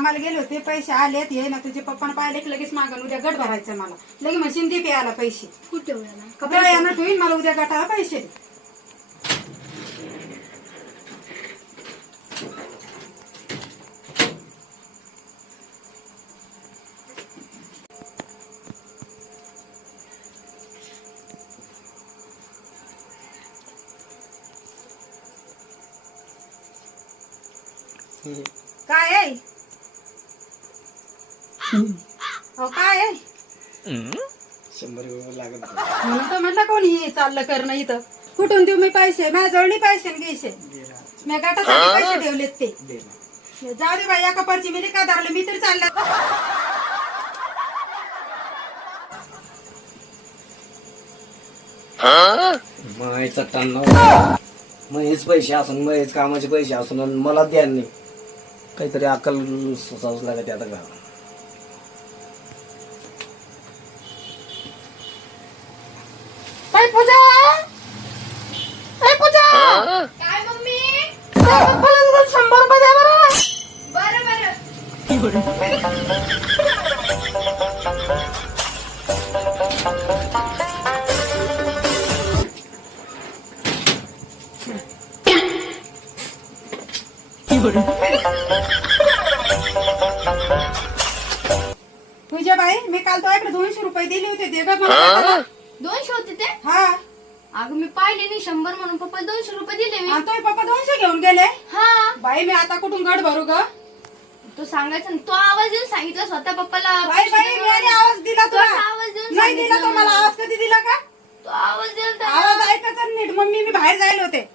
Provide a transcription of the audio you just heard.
कामाला गेले होते, पैसे आलेत. हे ना तुझे पप्पाने पाहिले की लगेच मागून उद्या गट भरायचं मला. लगे मशीन दे प्यायला पैसे. कुठे वेळा कपडे यांना ठेवीन, मला उद्या गटाला पैसे दे. काय आहे? हो काय आहे? 100 रुपये लागत. म्हणून तर म्हटलं कोणी हे चाललं करणं इथं. कुठून देऊ मी पैसे? माझ्याजवळ नाही पैसे घ्यायचे. मी गटासाठी पैसे ठेवलेत ते. जाऊ दे बाई, या कपारची मी का धरले, मी तरी चालले. मायचा टन्ना महेच पैसे असून महेच कामाचे पैसे असून आणि मला द्या नाही. काहीतरी अक्कल सुचावच लागत आता का. पूजा, पूजा, काय मम्मी? 100 रुपये द्या बरं. बरं पूजा बाई, मी काल तुझ्याकडे 200 रुपये दिले होते, दे ग मला. 200 होते ते. हा, अगं मी पाहिले नाही 100 म्हणून पप्पा 200 रुपये दिले मी. आणि तुझे पप्पा 200 घेऊन गेले. हा बाई मी आता कुठून गट भरू ग? तो सांगायचा ना, तो आवाज देऊन सांगितलं स्वतः पप्पाला. बाई बाई, मी आणि आवाज दिला तो तुला? आवाज देऊन नाही दिला तो मला. आवाज कधी दिला का? तो आवाज देऊन आवाज ऐकायचा नीट. मम्मी मी बाहेर जायला होते.